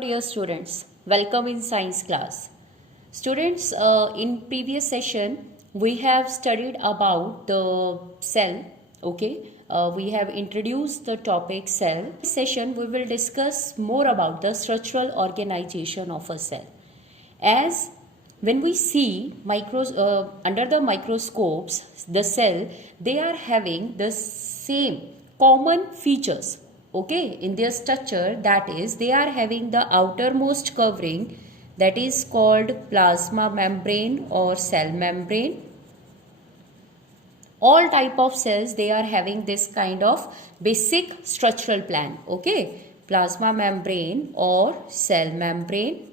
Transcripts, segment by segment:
dear students, welcome in science class. Students, in previous session we have studied about the cell. Okay, we have introduced the topic cell. In this session we will discuss more about the structural organization of a cell. As when we see under the microscopes, the cell, they are having the same common features, okay, in their structure. That is, they are having the outermost covering, that is called plasma membrane or cell membrane. All type of cells, they are having this kind of basic structural plan, okay, plasma membrane or cell membrane.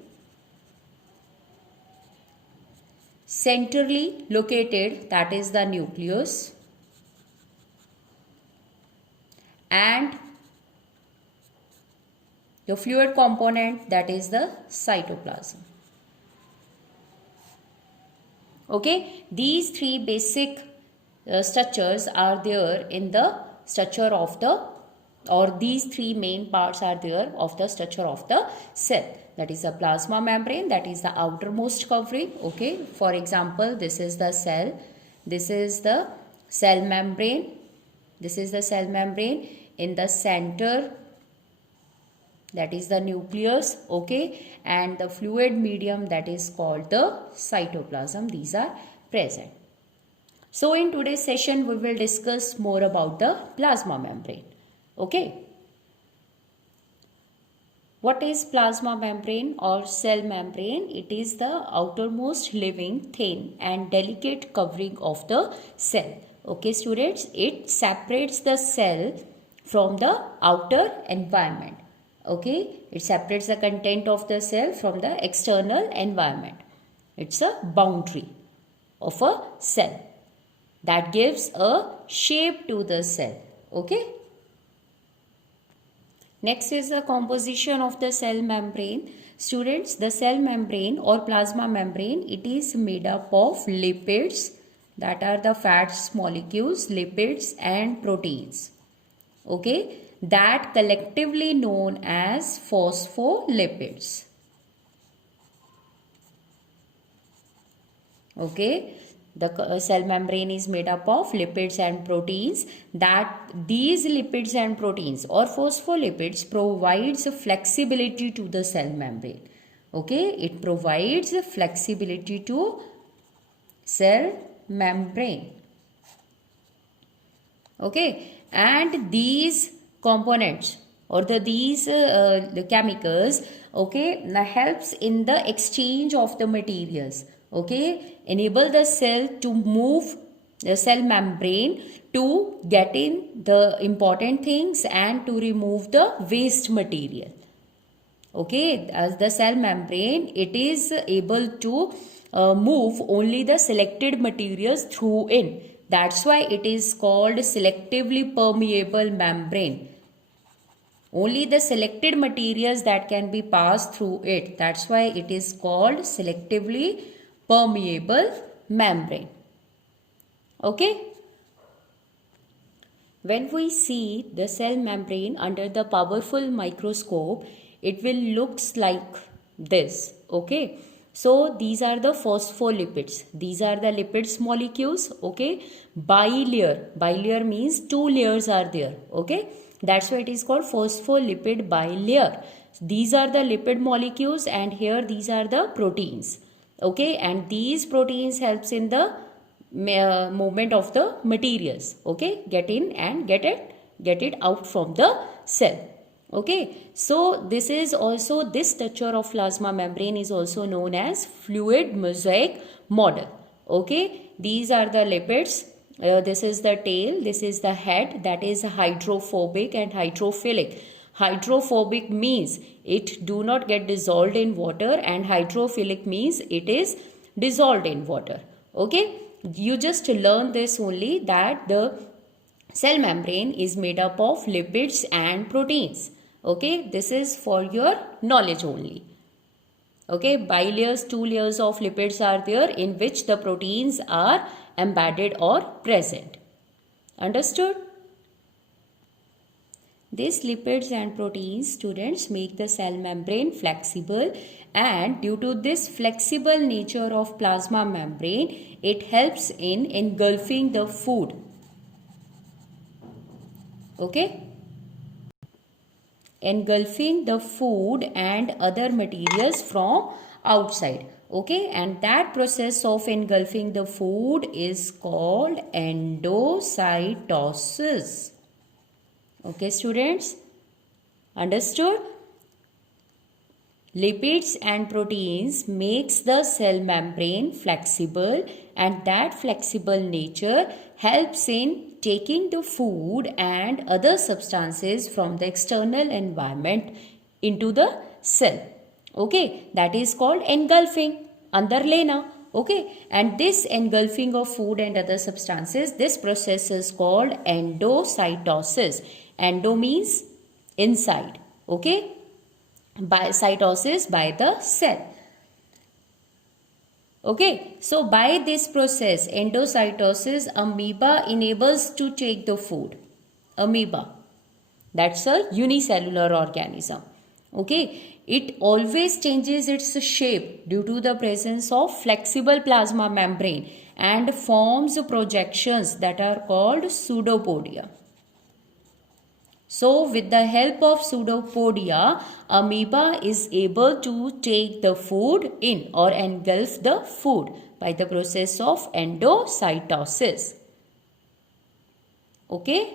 Centrally located, that is the nucleus, and the fluid component, that is the cytoplasm. Okay, these three basic structures are there in the structure of the, or these three main parts are there of the structure of the cell. That is the plasma membrane, that is the outermost covering. Okay, for example, this is the cell, this is the cell membrane, this is the cell membrane. In the center, that is the nucleus, okay, and the fluid medium, that is called the cytoplasm. These are present. So in today's session we will discuss more about the plasma membrane. Okay, what is plasma membrane or cell membrane? It is the outermost living, thin and delicate covering of the cell. Okay students, it separates the cell from the outer environment. Okay, it separates the content of the cell from the external environment. It's a boundary of a cell that gives a shape to the cell. Okay. Next is the composition of the cell membrane. Students, the cell membrane or plasma membrane, it is made up of lipids, that are the fats molecules, lipids and proteins. Okay, that collectively known as phospholipids. Okay, the cell membrane is made up of lipids and proteins. That these lipids and proteins or phospholipids provides flexibility to the cell membrane. Okay, it provides flexibility to cell membrane. Okay, and these components or the chemicals, okay, helps in the exchange of the materials. Okay, enable the cell to move the cell membrane to get in the important things and to remove the waste material. Okay, as the cell membrane, it is able to move only the selected materials through in. That's why it is called selectively permeable membrane. Only the selected materials that can be passed through it. That's why it is called selectively permeable membrane. Okay. When we see the cell membrane under the powerful microscope, it will looks like this. Okay. So these are the phospholipids. These are the lipids molecules. Okay. Bilayer. Bilayer means two layers are there. Okay. That's why it is called phospholipid bilayer. These are the lipid molecules and here these are the proteins. Okay. And these proteins helps in the movement of the materials. Okay. Get in and get it out from the cell. Okay, so this is also, this structure of plasma membrane is also known as fluid mosaic model. Okay, these are the lipids. This is the tail, this is the head, that is hydrophobic and hydrophilic. Hydrophobic means it do not get dissolved in water and hydrophilic means it is dissolved in water. Okay, you just learn this only, that the cell membrane is made up of lipids and proteins. Okay, this is for your knowledge only. Okay, bilayers, two layers of lipids are there in which the proteins are embedded or present. Understood? These lipids and proteins, students, make the cell membrane flexible, and due to this flexible nature of plasma membrane, it helps in engulfing the food. Okay? Engulfing the food and other materials from outside. Okay, and that process of engulfing the food is called endocytosis. Okay, students, understood? Lipids and proteins makes the cell membrane flexible, and that flexible nature helps in taking the food and other substances from the external environment into the cell. Okay, that is called engulfing, andar lena. Okay, and this engulfing of food and other substances, this process is called endocytosis. Endo means inside. Okay, by cytosis, by the cell. Okay, so by this process, endocytosis, amoeba enables to take the food. Amoeba, that's a unicellular organism. Okay, it always changes its shape due to the presence of flexible plasma membrane and forms projections that are called pseudopodia. So, with the help of pseudopodia, amoeba is able to take the food in or engulf the food by the process of endocytosis. Okay?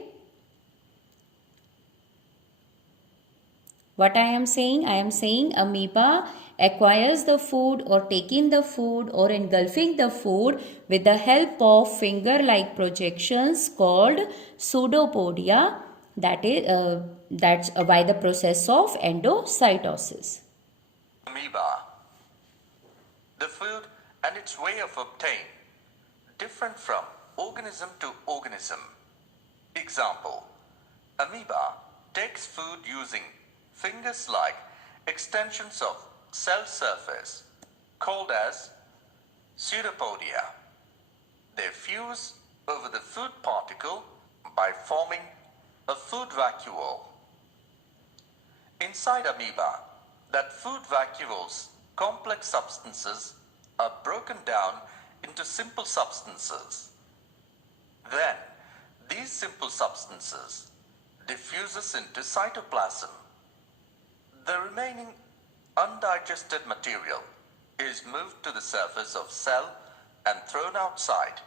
What I am saying amoeba acquires the food or taking the food or engulfing the food with the help of finger-like projections called pseudopodia. That's by the process of endocytosis. Amoeba. The food and its way of obtain different from organism to organism. Example, amoeba takes food using fingers-like extensions of cell surface called as pseudopodia. They fuse over the food particle by forming a food vacuole. Inside amoeba, that food vacuole's complex substances are broken down into simple substances. Then, these simple substances diffuses into cytoplasm. The remaining undigested material is moved to the surface of cell and thrown outside.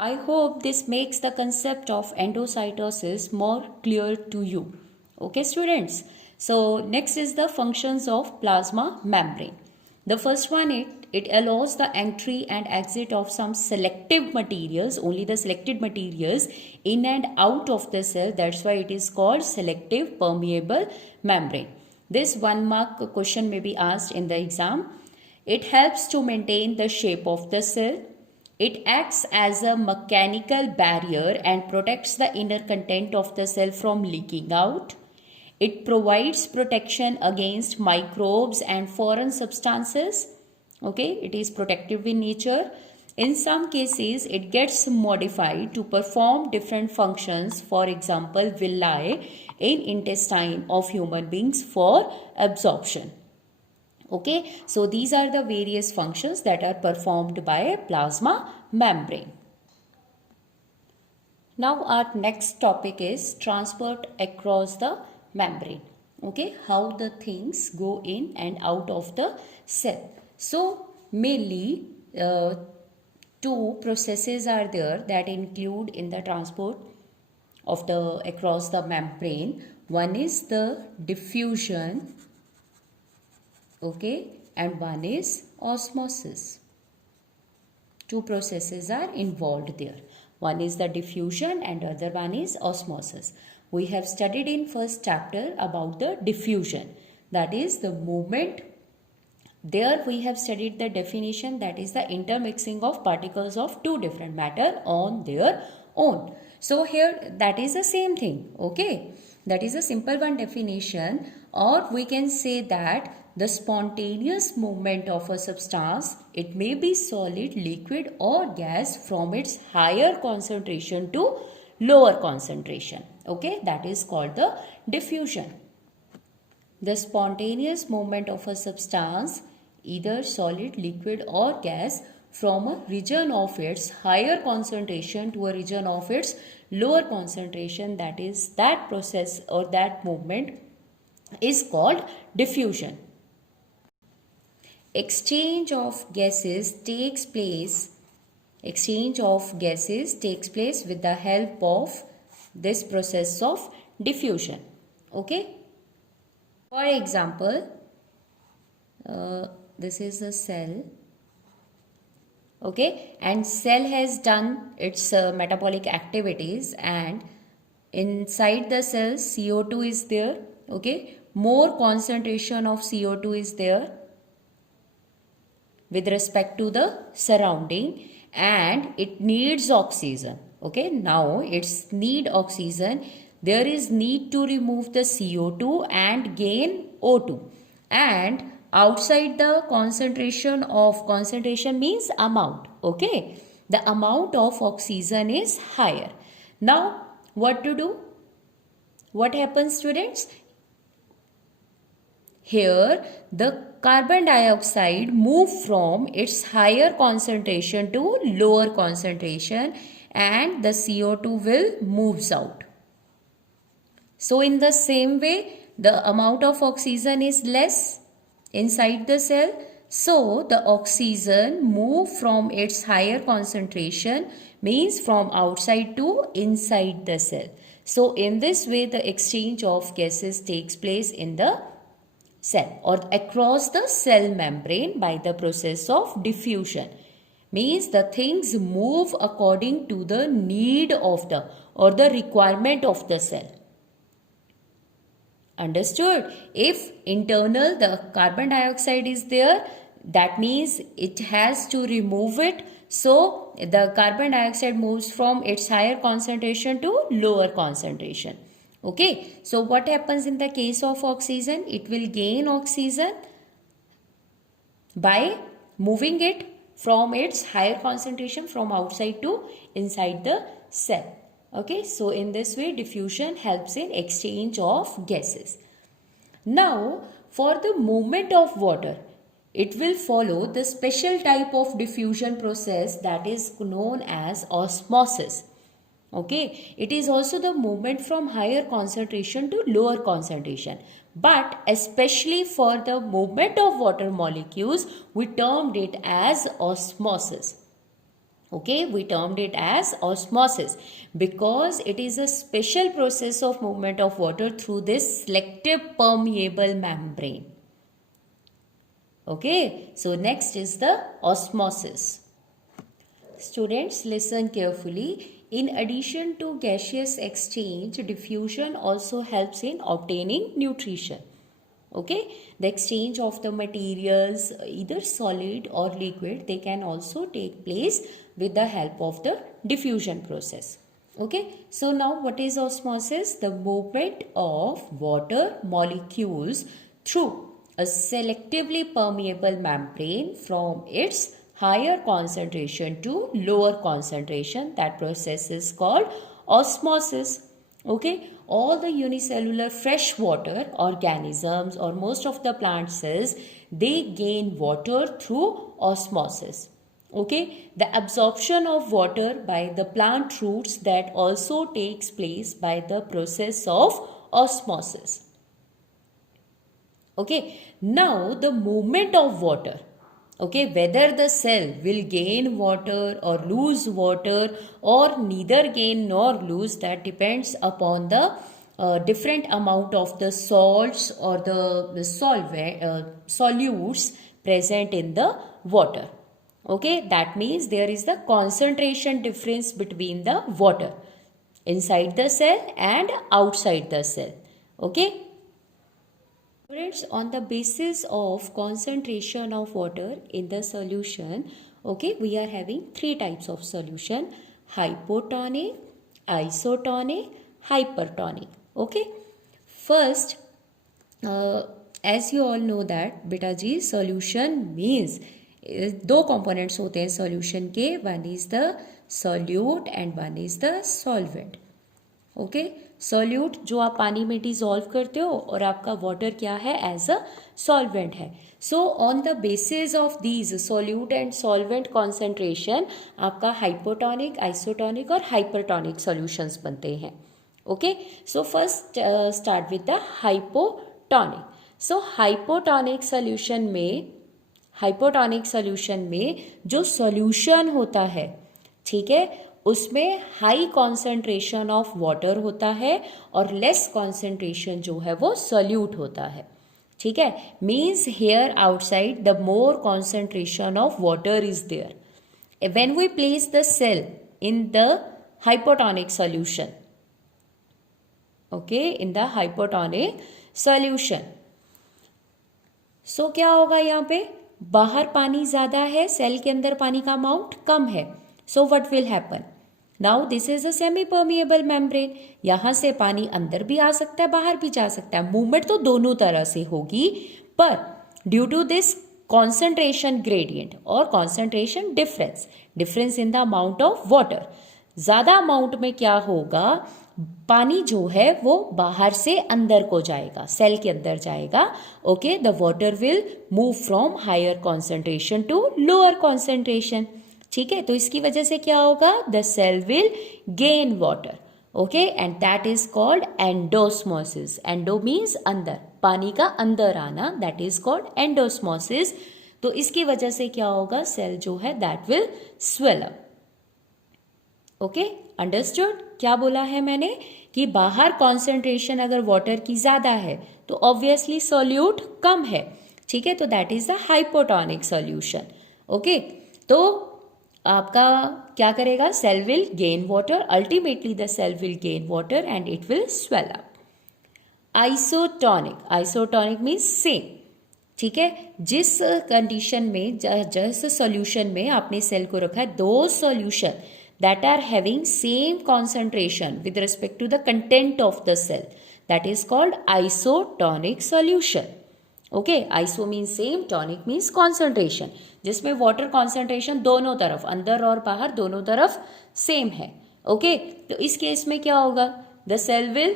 I hope this makes the concept of endocytosis more clear to you. Okay, students? So, next is the functions of plasma membrane. The first one, it allows the entry and exit of some selective materials, only the selected materials, in and out of the cell. That's why it is called selective permeable membrane. This 1 mark question may be asked in the exam. It helps to maintain the shape of the cell. It acts as a mechanical barrier and protects the inner content of the cell from leaking out. It provides protection against microbes and foreign substances. Okay, it is protective in nature. In some cases, it gets modified to perform different functions. For example, villi in intestine of human beings for absorption. Okay, so these are the various functions that are performed by a plasma membrane. Now our next topic is transport across the membrane. Okay, how the things go in and out of the cell. So mainly two processes are there that include in the transport of the across the membrane. One is the diffusion, okay, and one is osmosis. Two processes are involved there. One is the diffusion and other one is osmosis. We have studied in first chapter about the diffusion, that is the movement. There we have studied the definition, that is the intermixing of particles of two different matter on their own. So here that is the same thing, okay, that is a simple one definition. Or we can say that the spontaneous movement of a substance, it may be solid, liquid or gas, from its higher concentration to lower concentration. Okay, that is called the diffusion. The spontaneous movement of a substance, either solid, liquid or gas, from a region of its higher concentration to a region of its lower concentration, that is, that process or that movement is called diffusion. Exchange of gases takes place with the help of this process of diffusion. Okay. For example, this is a cell. Okay, and cell has done its metabolic activities, and inside the cell CO2 is there. Okay, more concentration of CO2 is there with respect to the surrounding, and it needs oxygen. Okay, now it's need oxygen. There is need to remove the CO2 and gain O2, and outside the concentration means amount. Okay, the amount of oxygen is higher. Now what to do? What happens, students? Here the carbon dioxide move from its higher concentration to lower concentration, and the CO2 will moves out. So in the same way, the amount of oxygen is less inside the cell. So the oxygen move from its higher concentration, means from outside to inside the cell. So in this way, the exchange of gases takes place in the cell or across the cell membrane by the process of diffusion. Means the things move according to the need of the or the requirement of the cell. Understood? If internal the carbon dioxide is there, that means it has to remove it. So the carbon dioxide moves from its higher concentration to lower concentration. Okay, so what happens in the case of oxygen? It will gain oxygen by moving it from its higher concentration from outside to inside the cell. Okay, so in this way diffusion helps in exchange of gases. Now for the movement of water, it will follow the special type of diffusion process that is known as osmosis. Okay, it is also the movement from higher concentration to lower concentration, but especially for the movement of water molecules we termed it as osmosis. Okay, we termed it as osmosis because it is a special process of movement of water through this selective permeable membrane. Okay, so next is the osmosis. Students, listen carefully. In addition to gaseous exchange, diffusion also helps in obtaining nutrition. Okay, the exchange of the materials, either solid or liquid, they can also take place with the help of the diffusion process. Okay, so now what is osmosis? The movement of water molecules through a selectively permeable membrane from its higher concentration to lower concentration. That process is called osmosis. Okay, all the unicellular freshwater organisms or most of the plant cells, they gain water through osmosis. Okay, the absorption of water by the plant roots, that also takes place by the process of osmosis. Okay, now the movement of water. Okay, whether the cell will gain water or lose water or neither gain nor lose, that depends upon the different amount of the salts or the solutes present in the water. Okay, that means there is the concentration difference between the water inside the cell and outside the cell. Okay. Students, on the basis of concentration of water in the solution, okay, we are having three types of solution: hypotonic, isotonic, hypertonic. Okay, first, as you all know that beta ji solution means दो components होते हैं solution के, one is the solute and one is the solvent. Okay, solute जो आप पानी में dissolve करते हो, और आपका वाटर क्या है, एज अ सॉल्वेंट है. So on the basis of these solute and solvent concentration आपका हाइपोटोनिक, आइसोटोनिक और हाइपरटोनिक सॉल्यूशंस बनते हैं. Okay, so first start with the hypotonic. So hypotonic solution में जो सॉल्यूशन होता है, ठीक है, उसमें हाई कॉन्सेंट्रेशन ऑफ वाटर होता है और लेस कॉन्सेंट्रेशन जो है वो सॉल्यूट होता है. ठीक है, means here outside the more concentration of water is there. When we place the cell in the hypotonic solution, okay, in the hypotonic solution, so क्या होगा, यहाँ पे बाहर पानी ज्यादा है, सेल के अंदर पानी का अमाउंट कम है. So what will happen, now this is a semi permeable membrane. यहां से पानी अंदर भी आ सकता है, बाहर भी जा सकता है, मूवमेंट तो दोनों तरह से होगी. पर due to this concentration gradient और concentration difference in the amount of water, ज्यादा अमाउंट में क्या होगा, पानी जो है वो बाहर से अंदर को जाएगा, सेल के अंदर जाएगा. Okay, the water will move from higher concentration to lower concentration. ठीक है, तो इसकी वजह से क्या होगा, the cell will gain water. Okay, and that is called endosmosis. Endo means अंदर, पानी का अंदर आना, दैट इज कॉल्ड एंडोस्मोसिस. तो इसकी वजह से क्या होगा, सेल जो है that will swell up. Okay, understood. क्या बोला है मैंने कि बाहर कॉन्सेंट्रेशन अगर वाटर की ज्यादा है तो ऑब्वियसली सॉल्यूट कम है. ठीक है, तो that is the hypotonic solution. Okay, तो आपका क्या करेगा, cell will gain water, ultimately the cell will gain water and it will swell up. Isotonic means same. ठीक है, जिस कंडीशन में, जिस सॉल्यूशन में आपने सेल को रखा है, दो solution that are having same concentration with respect to the content of the cell, that is called isotonic solution. Okay, iso means same, tonic means concentration, जिसमें water concentration दोनों तरफ, अंदर और बाहर दोनों तरफ same है. Okay, तो इस केस में क्या होगा, the cell will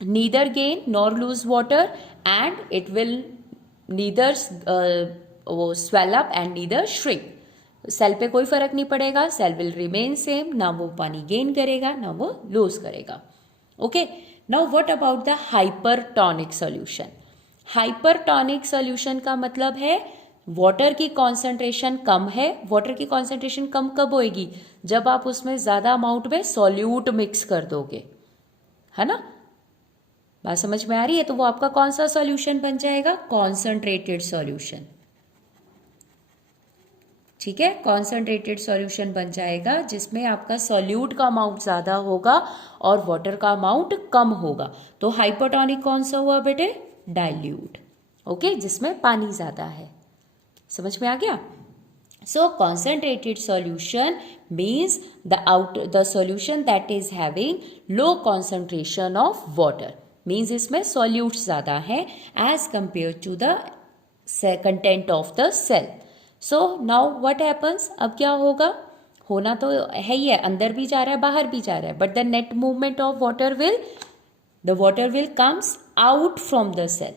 neither gain nor lose water and it will neither swell up and neither shrink. Cell पे कोई फर्क नहीं पड़ेगा, सेल विल रिमेन सेम, ना वो पानी गेन करेगा ना वो लूज करेगा. Okay, now what about the hypertonic solution. Hypertonic solution का मतलब है वाटर की कॉन्सेंट्रेशन कम है. वाटर की कॉन्सेंट्रेशन कम कब होएगी, जब आप उसमें ज्यादा अमाउंट में सॉल्यूट मिक्स कर दोगे, है ना. बात समझ में आ रही है, तो वो आपका कौन सा सॉल्यूशन बन जाएगा, कॉन्सेंट्रेटेड सॉल्यूशन. ठीक है, कॉन्सेंट्रेटेड सॉल्यूशन बन जाएगा जिसमें आपका सॉल्यूट का अमाउंट ज्यादा होगा और वाटर का अमाउंट कम होगा. तो हाइपोटोनिक कौन सा हुआ बेटे, डाइल्यूट. ओके, जिसमें पानी ज्यादा है. समझ में आ गया. So concentrated solution means the solution that is having low concentration of water, means इसमें सॉल्यूट ज्यादा है as compare to the content of the cell. So now what happens, अब क्या होगा, होना तो है ही है, अंदर भी जा रहा है बाहर भी जा रहा है, but the net movement of water will comes out from the cell.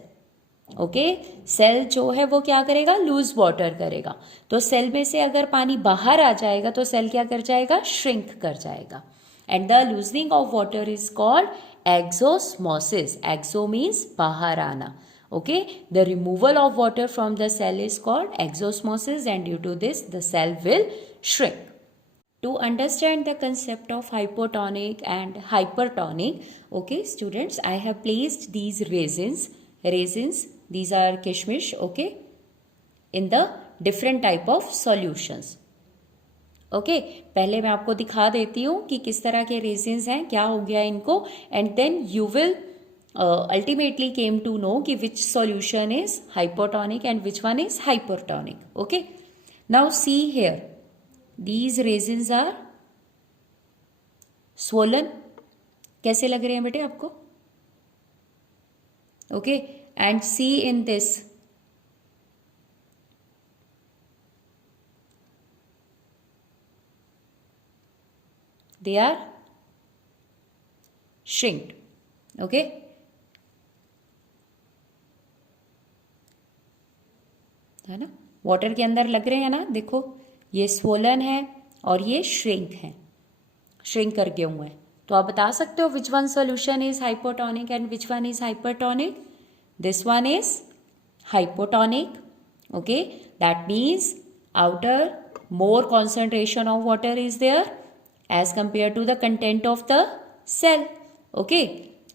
Okay, cell जो है वो क्या करेगा, लूज वाटर करेगा. तो सेल में से अगर पानी बाहर आ जाएगा तो सेल क्या कर जाएगा, श्रिंक कर जाएगा. And the loosening of water is called exosmosis. Exo means बाहर आना. Okay, the removal of water from the cell is called exosmosis and due to this the cell will shrink. To understand the concept of hypotonic and hypertonic, okay students, I have placed these raisins, these are kishmish, okay, in the different type of solutions. Okay, पहले मैं आपको दिखा देती हूँ कि किस तरह के रेजिन्स हैं, क्या हो गया इनको, and then you will ultimately came to know कि which solution is hypotonic and which one is hypertonic. Okay, now see here, these raisins are swollen. कैसे लग रहे हैं बेटे आपको, okay, and see in this, they are shrinked. Okay है ना, water के अंदर लग रहे हैं ना, देखो ये स्वोलन है और ये श्रिंक है, श्रिंक करके हुए हैं। तो आप बता सकते हो which one solution is hypotonic and which one is hypertonic? This one is hypotonic. Okay, that means outer more concentration of water is there as compared to the content of the cell. Okay,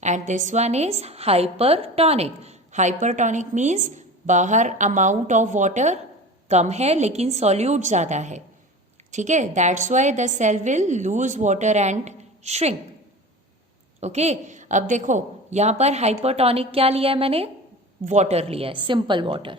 and this one is hypertonic. Hypertonic means बाहर amount of water कम है लेकिन solute ज़्यादा है, ठीक है, that's why the cell will lose water and shrink. Okay अब देखो यहाँ पर हाइपरटोनिक क्या लिया है मैंने? वाटर लिया है, सिंपल वाटर।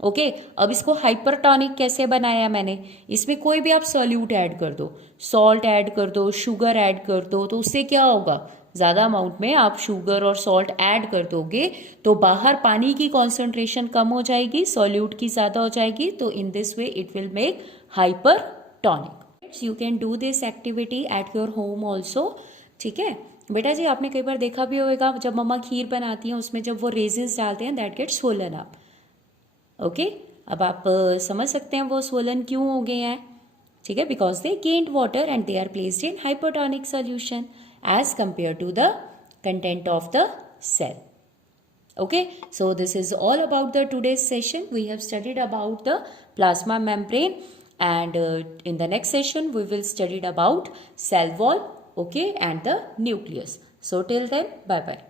ओके अब इसको हाइपरटोनिक कैसे बनाया मैंने? इसमें कोई भी आप सॉल्यूट ऐड कर दो, सॉल्ट ऐड कर दो, शुगर ऐड कर दो, तो उससे क्या होगा? ज़्यादा अमाउंट में आप शुगर और सॉल्ट ऐड कर दोगे तो बाहर पानी की कॉन्सेंट्रेशन कम हो जाएगी, सॉल्यूट की ज़्यादा हो जाएगी, तो in this way it will make hypertonic. You can do this activity at your home also, ठीक है बेटा जी। आपने कई बार देखा भी होगा जब मम्मा खीर बनाती हैं उसमें जब वो रेजिन्स डालते हैं that gets swollen up. Okay अब आप समझ सकते हैं वो स्वोलन क्यों हो गए हैं, ठीक है, because they gained water and they are placed in hypotonic solution as compare to the content of the cell. Okay, so this is all about the today's session. We have studied about the plasma membrane and in the next session we will study about cell wall, okay, and the nucleus. So till then, bye bye.